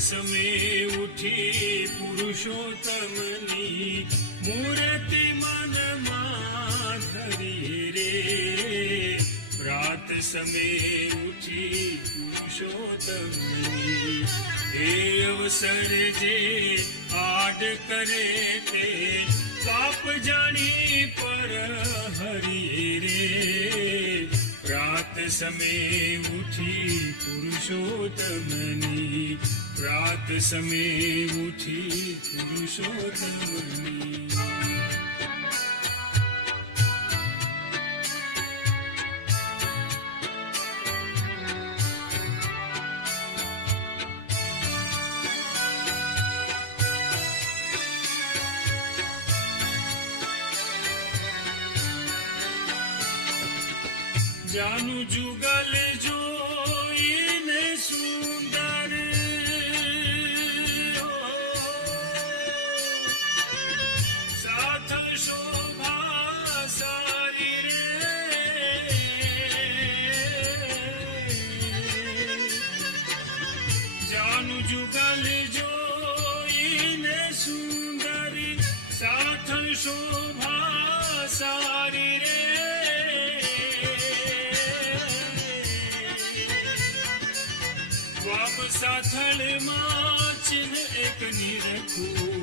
સમે ઉઠી પુરુષોત્તમની મૂર્તિ મનમાં ધરી રે. પ્રાત સમે ઉઠી પુરુષોત્તમની એ અવસર જે આડ કરે તે પાપ જાણી પર હરી રે. પ્રાત સમે ઉઠી પુરુષોત્તમની પ્રાત સમે ઉઠી પુરુષોત્તમની. જાનું જુગલ જોઈને સુંદર સાથ શોભા સારી રે. જાનું જુગલ જોઈને સુંદર સાથ શોભા સારી રે. વામ સાથળમાં ચિહ્ન એક નિરખું.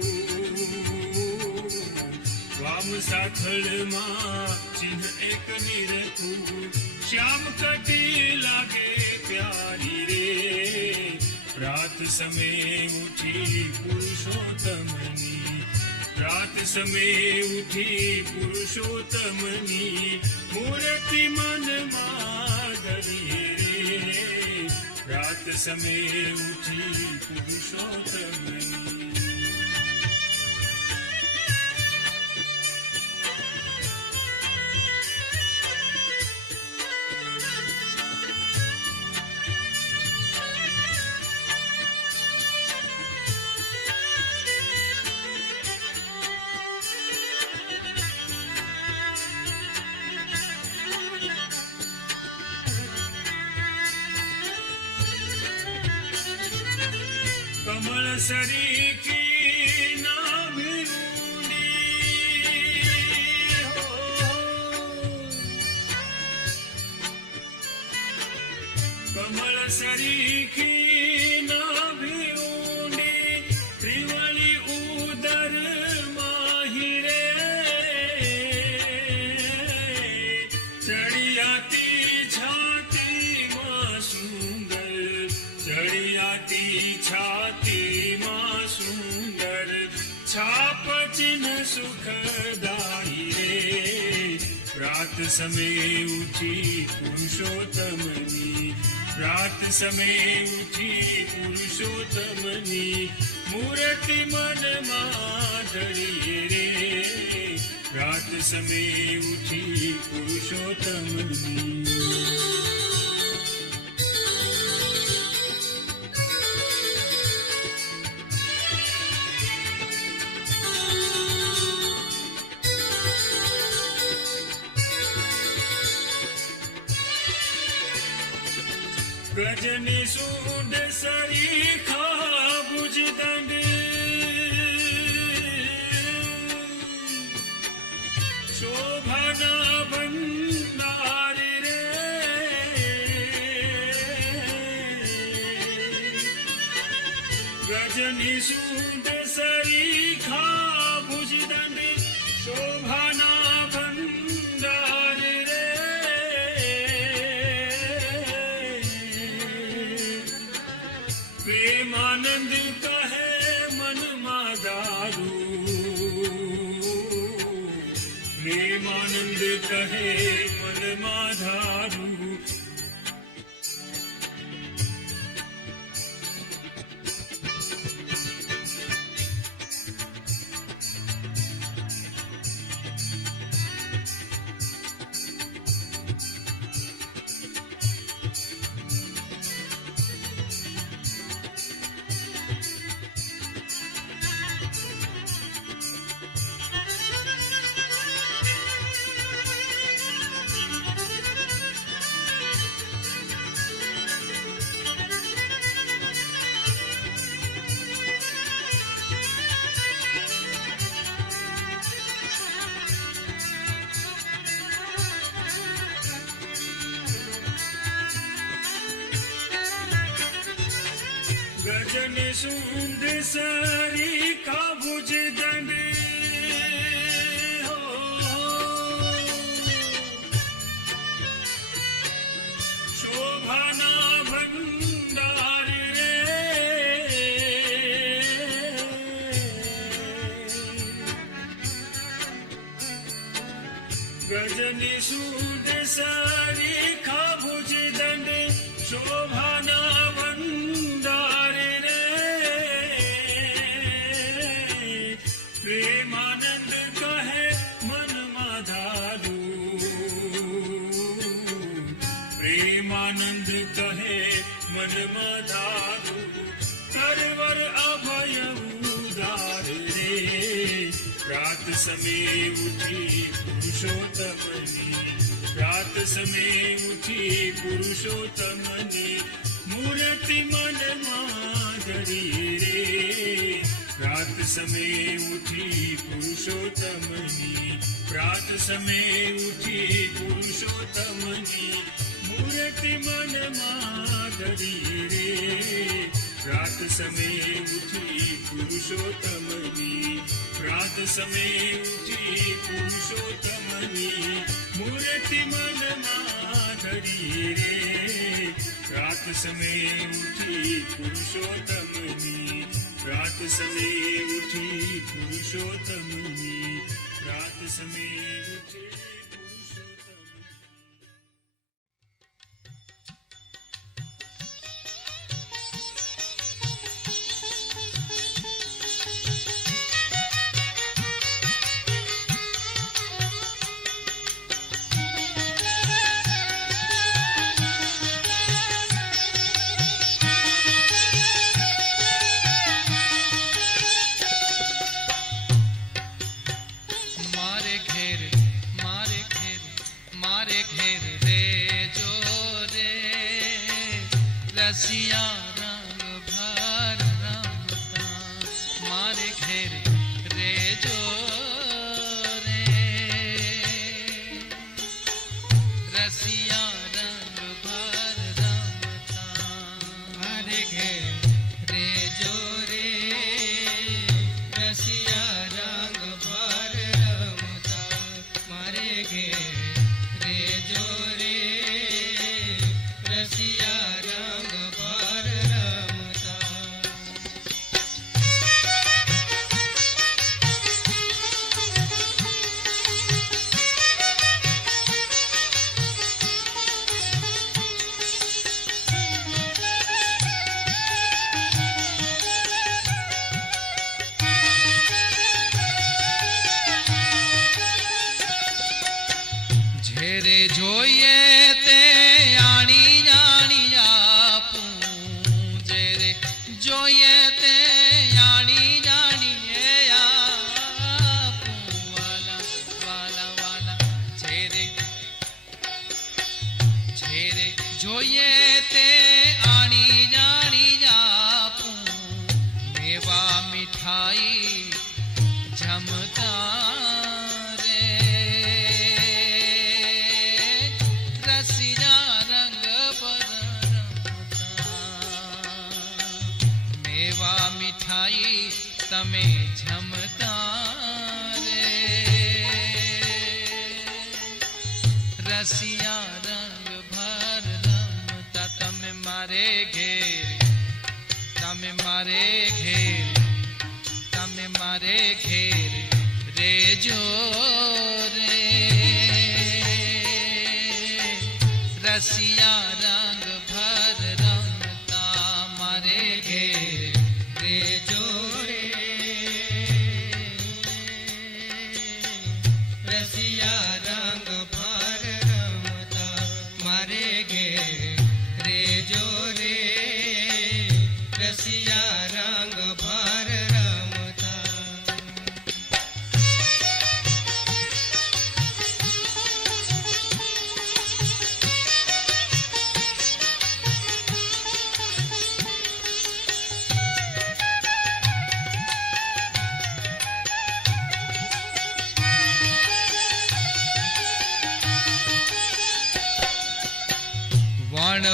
વામ સાથળમાં ચિહ્ન એક નિરખું. શ્યામ કટી લાગે પ્યારી રે. પ્રાત સમે ઉઠી પુરુષોત્તમની પ્રાત સમે ઉઠી પુરુષોત્તમની મૂર્તિ મનમાં ધરી રે. પ્રાત સમે ઉઠી પુરુષોત્તમની. કમળ સરીખી નાભી ઊંડી હો. કમળ સરીખી નાભી ઊંડી ત્રિવળી ઉદર માહી રે. ચડિયાતી છાતીમાં સુંદર ચડિયાતી છાતીમાં સુંદર છાપ ચિહ્ન સુખદાયી રે. પ્રાત સમે ઉઠી પુરુષોત્તમની પ્રાત સમે ઉઠી પુરુષોત્તમની મૂર્તિ મનમાં ધરી રે. પ્રાત સમે ઉઠી પુરુષોત્તમની. ગજની સૂંઢ સરીખા ભુજદંડ શોભાના ભંડાર રે. ગજની સૂંઢ સરીખા ભુજદંડ શોભાના ભંડાર રે. પ્રેમાનંદ કહે મનમાં દારૂ. પ્રેમાનંદ કહે મનમાં ધારું. ગજની સૂંઢ સરીખા ભુજ દંડ શોભાના ભંડાર રે ગજની સૂંઢ સરીખા ભુજ દંડ શોભાના ભંડાર રે પ્રેમાનંદ કહે મનમાં ધારું પ્રેમાનંદ કહે મનમાં ધારું કરવર અભય ઉદાર રે રાત સમે ઉઠી પુરુષોત્તમની રાત સમે ઉઠી પુરુષોત્તમની મૂર્તિ મનમાં ધરી રે રાત સમે ઉઠી પુરુષોત્તમની રાત સમે ઉઠી પુરુષોત્તમની મૂર્તિ મનમાં ધરી રે રાત સમે ઉઠી પુરુષોત્તમની રાત સમે ઉઠી પુરુષોત્તમની મૂર્તિ મનમાં ધરી રે રાત સમે ઉઠી પુરુષોત્તમની રાત સમે ઉઠી પુરુષોત્તમની રાત સમે ઉઠી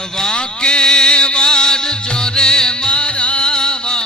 વાકે વાડ જોરે મારા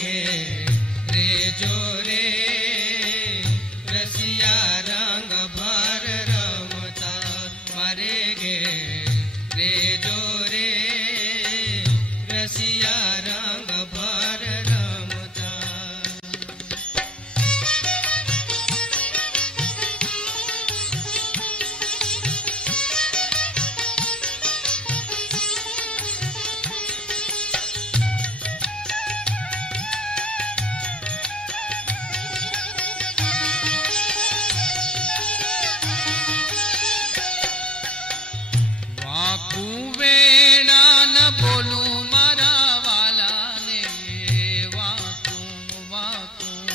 ઘેર રેજો રે રસિયા રંગ ભર રમતા મારે ઘેર રેજો રે રસિયા રંગ ભર રમતા. વાકું વેણા ન બોલું મારા વાલાને વાકું વાકું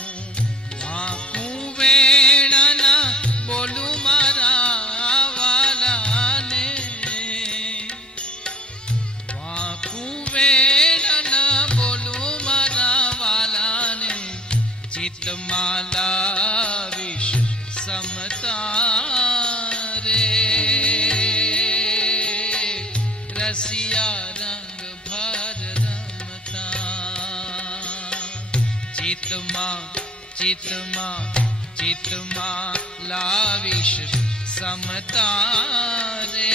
વાકું વેણા ન બોલું મારા વાલાને વાકું વેણા ન બોલું મારા વાલાને ચિત્તમાં લાવીશ સમતા રે રસિયા રંગ ભર રમતા ચિત્તમાં ચિત્તમાં ચિત્તમાં લાવીશ સમતા રે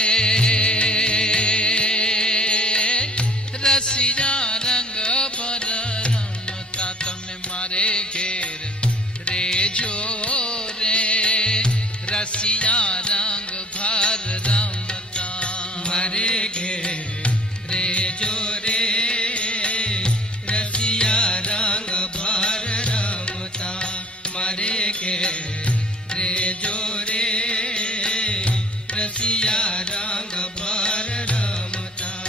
રસિયા રંગ ભર રમતા તમે મારે ઘેર રેજો રે રસિયા રંગ ભર રમતા મારે ઘેર રેજો રે રસિયા રંગ ભર રમતા મારે ઘેર રેજો રે રસિયા રંગ ભર રમતા.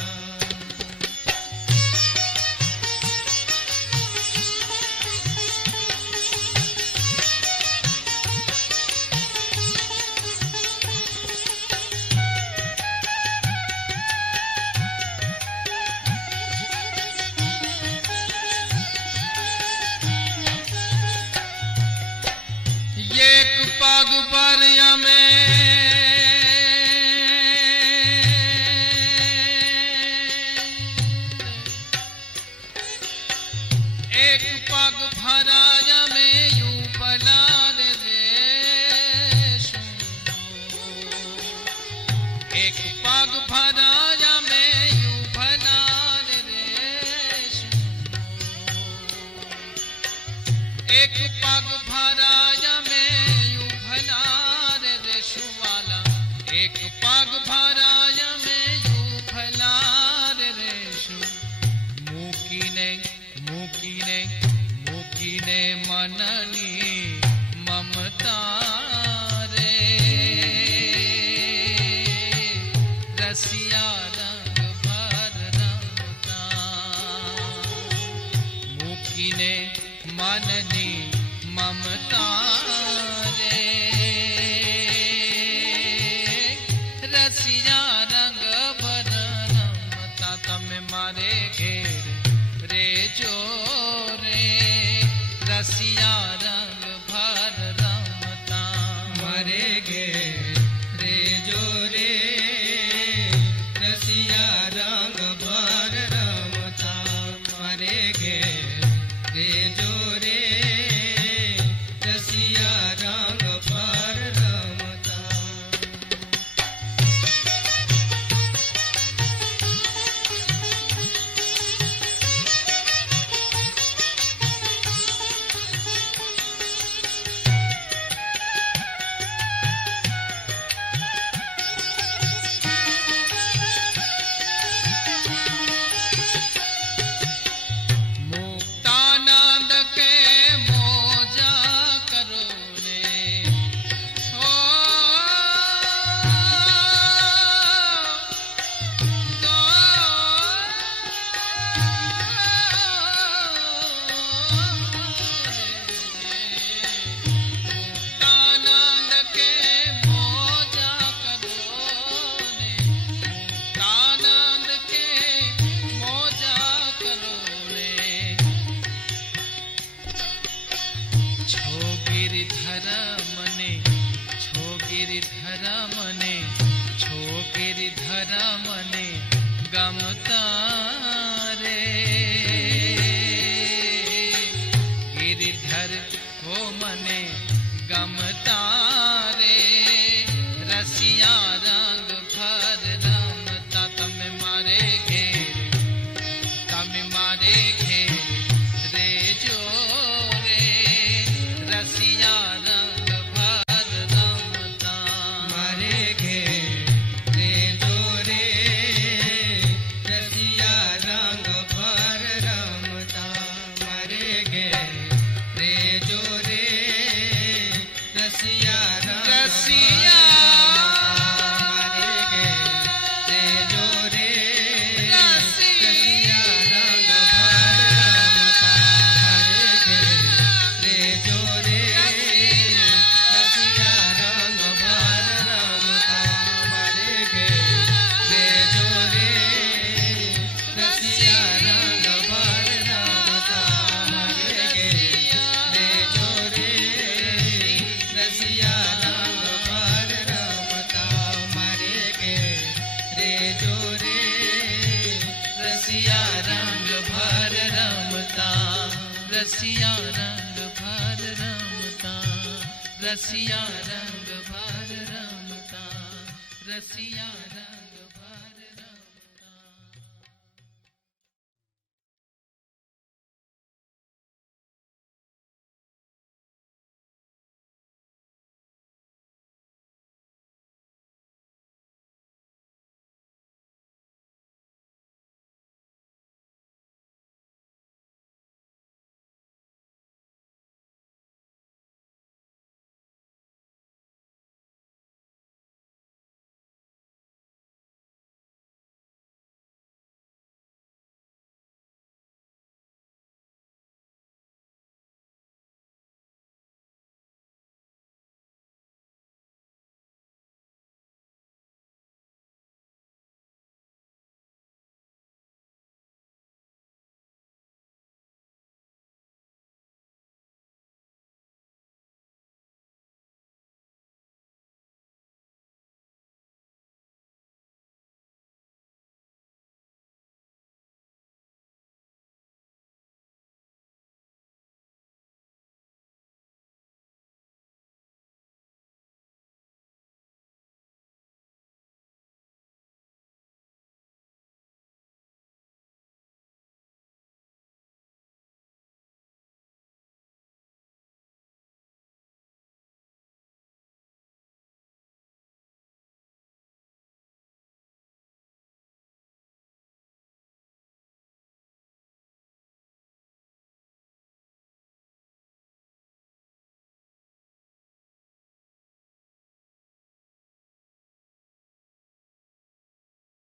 એક પગ પર અમે એક પગ ભરાય અમે યુ પલાર દેશું એક પગ ભરાય અમે યુ ભલાર દેશું એક પગ ભરાય અમે યુ ભલાર દેશું વાલા એક પગ ભરાય અમે યુ ભલાર દેશું મૂકીને મૂકીને મૂકીને મનની મમતા રે રસિયા રંગ ભર રમતા મૂકીને મનની મમતા રે રસિયા રંગ ભર રમતા તમે મારે ઘેર રેજો રે રસિયા રંગ ભર રમતા મારે ઘેર રેજો રે રસિયા રંગ ભર રમતા મારે ઘેર રેજો રે રસિયા રંગ ભર રમતા. મુક્તાનંદ કે મોજા કરો ને ઓ તો મુક્તાનંદ કે મોજા કરો ને મુક્તાનંદ કે મોજા કરો ને છો ગિરિધર મને છો ગિરિધર મને છો ગિરિધર મને ગમતા રે મને ગમતા રે રસિયા રંગ ભર રમતા તમે મારે ઘેર રેજો રે રસિયા રંગ ભર રમતા મારે ઘેર રેજો રે રસિયા રંગ ભર રમતા મારે ઘેર રેજો રે રસિયા રંગ મારે ઘેર રેજો રે રસિયા રંગ ભર રમતા મારે ઘેર રેજો રે રસિયા રંગ ભર રમતા મારે ઘેર રેજો રે રસિયા રંગ ભર રમતા મારે ઘેર રેજો રે રસિયા રંગ ભર રમતા મારે ઘેર રેજો રે રસિયા રંગ ભર રમતા રસિયા રંગ ભર રમતા રસિયા રંગ ભર રમતા રસિયા રંગ